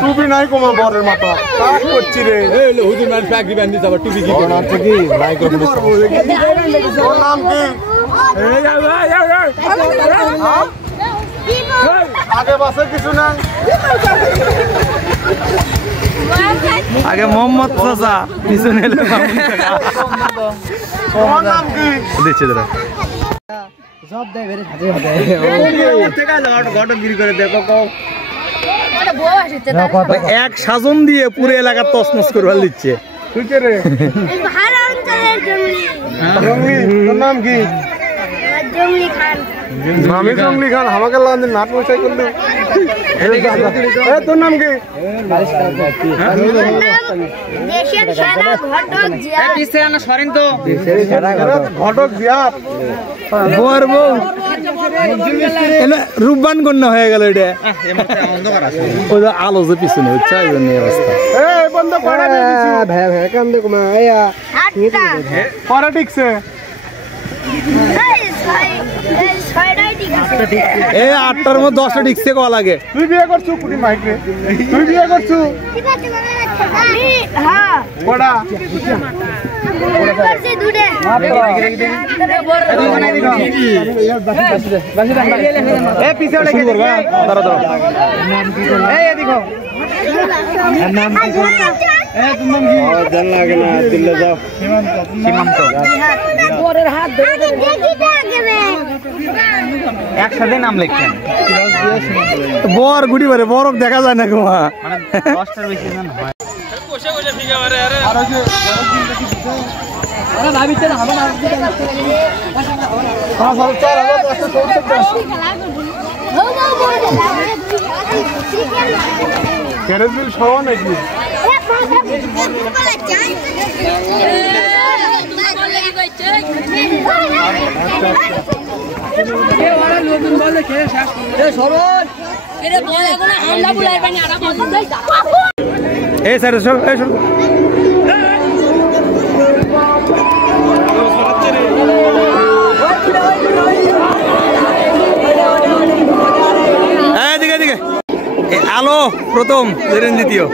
টুপি নাই কমা বরের মাথা কাজ করছি রে এই হুজুর মান চাকরি বান্ধি যাবা টুপি কি কোন আছে কি মাইক্রোফোন তোর নাম কি আগে বাসে কিছু না আগে মোহাম্মদ চাচা পিছনে এলে মামুন কাকা তোমার নাম কি দিচ্ছে দাদা জব দেয় বেরে সাথে হবে থেকে ঘটকগিরি করে দেখো কত এক সাজন দিয়ে পুরো এলাকা তছনছ করবার দিচ্ছে তুই কে রে ভালো অঞ্চলের জঙ্গলি তোর নাম কি জঙ্গলি খান নামে জঙ্গলি খান আমাকে লান্দে নাট মশাই করলি এ তোর নাম কি দেশের সেরা ঘটক জিয়া পিছে আনা সরেন তো ঘটক জিয়ার বর বউ রূপবান কন্যা হয়ে গেল এটা ওই যে আলো যে পিছনে হচ্ছে এই জন্য অবস্থা এই বন্ধ পড়া দে দিছি ভাই ভাই কাম দে কুমা আয়া আটটা পড়া ঠিকছে এই ছয়টাই ঠিক আছে এই 8টার মধ্যে 10টা ডিক্সে কল লাগে তুই বিয়ে করছু কুটি মাইক রে তুই বিয়ে করছু ঠিক আছে হ্যাঁ পড়া করছি দুটে এ পিছে ওলে শুরু করবা দাঁড়া দাঁড়া এই এদিকে নাম কি এ তুমি কি জান লাগে না দিল্লি যাও সীমান্ত বরের হাত ধরে দেখিতে আগে একসাথে নাম লিখছেন বর গুটি বারে বরক দেখা যায় না গোমা মানে 10টার বেশি জন হয় বসে বসে ফিগা মারে আরে আর ওই যে আরে ভাবিতে না হবে না 5000 গ্যারেজ বিল সহ নাকি এই স্যার সব এই সব এদিকে এদিকে আলো প্রথম দ্বিতীয়